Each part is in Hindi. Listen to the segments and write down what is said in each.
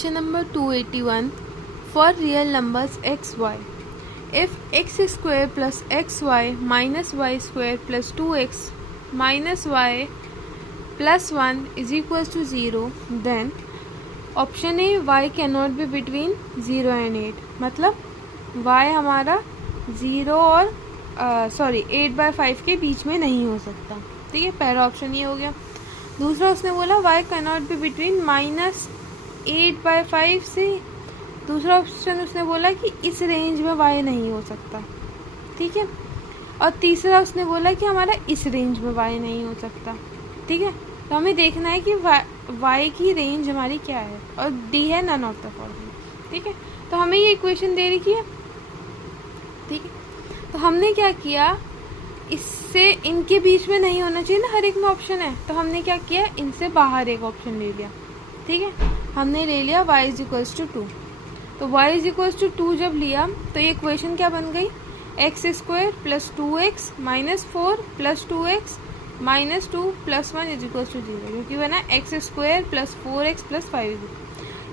Question number 281 for real numbers x, y. If x square plus xy minus y square plus 2x minus y plus 1 is equals to 0, then option A, y cannot be between 0 and 8. मतलब y हमारा 0 और 8/5 के बीच में नहीं हो सकता. ठीक है, पहला ऑप्शन ये हो गया. दूसरा उसने बोला y cannot be between -8/5 से. दूसरा ऑप्शन उसने बोला कि इस रेंज में y नहीं हो सकता. ठीक है, और तीसरा उसने बोला कि हमारा इस रेंज में y नहीं हो सकता. ठीक है, तो हमें देखना है कि y की रेंज हमारी क्या है, और डी है नन ऑफ द फॉलोइंग. ठीक है, तो हमें ये इक्वेशन दे रखी है. ठीक है, तो हमने क्या किया, इससे इनके बीच में नहीं होना चाहिए ना, हर एक में ऑप्शन है, तो हमने क्या किया, इनसे बाहर एक ऑप्शन ले लिया. ठीक है, हमने ले लिया y इज इक्वल्स टू 2. तो y इज इक्वल्स टू 2 जब लिया तो ये इक्वेशन क्या बन गई, x square plus 2x minus 4 plus 2x minus 2 plus 1 is equals to 0, क्योंकि बना x square plus 4x plus 5.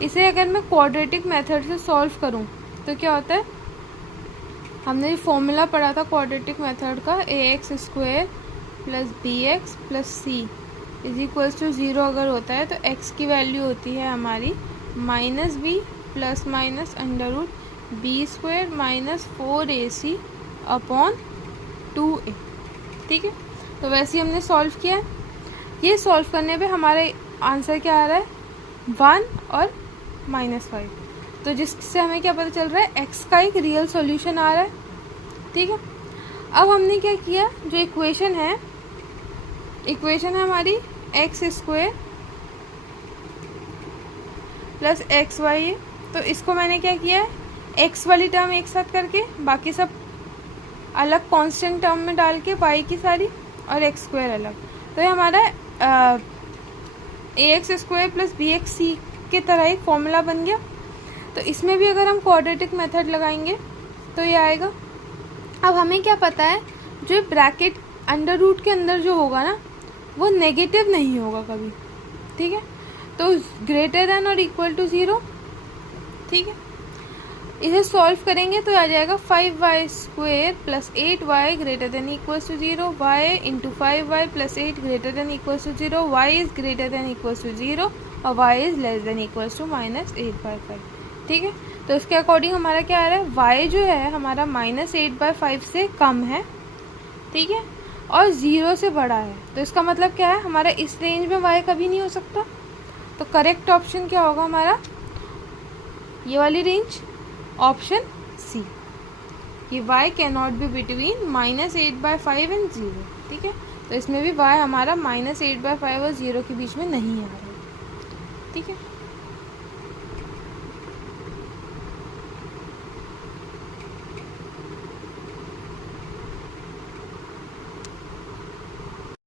इसे अगर मैं क्वाड्रेटिक मेथड से सॉल्व करूँ तो क्या होता है, हमने जो फॉर्मूला पढ़ा था क्वाड्रेटिक मेथड का, ax square plus bx plus c is equals to 0 अगर होता है तो x की वैल्यू होती है हमारी minus b plus minus under root b square minus 4ac upon 2a. ठीक है, तो वैसे ही हमने सॉल्व किया. ये सॉल्व करने पे हमारा आंसर क्या आ रहा है, 1 और -5. तो जिससे हमें क्या पता चल रहा है, x का एक रियल सॉल्यूशन आ रहा है. ठीक है, अब हमने क्या किया, जो इक्वेशन है हमारी x square plus x y है. तो इसको मैंने क्या किया है, x वाली टर्म एक साथ करके बाकी सब अलग कांस्टेंट टर्म में डाल के y की सारी और x स्क्वायर अलग. तो ये हमारा ax square plus bx c के तरह एक फॉर्मूला बन गया. तो इसमें भी अगर हम क्वाड्रेटिक मेथड लगाएंगे तो ये आएगा. अब हमें क्या पता है, जो ब्रैकेट अंडर रूट के अंदर जो होगा ना, वो नेगेटिव नहीं होगा कभी. ठीक है, तो ग्रेटर देन और इक्वल टू 0. ठीक है, इसे सॉल्व करेंगे तो आ जाएगा 5y square plus 8y greater than equal to 0, y into 5y plus 8 greater than equal to 0, y is greater than equal to 0 और y is less than equal to -8/5. ठीक है, तो इसके अकॉर्डिंग हमारा क्या आ रहा है, y जो है हमारा -8/5 से कम है. ठीक है, और 0 से बड़ा है. तो इसका मतलब क्या है, हमारा इस रेंज में y कभी नहीं हो सकता. तो करेक्ट ऑप्शन क्या होगा हमारा, ये वाली रेंज, ऑप्शन सी, ये y cannot be between -8/5 and 0. ठीक है, तो इसमें भी y हमारा -8/5 और 0 के बीच में नहीं आ रहा है. ठीक है.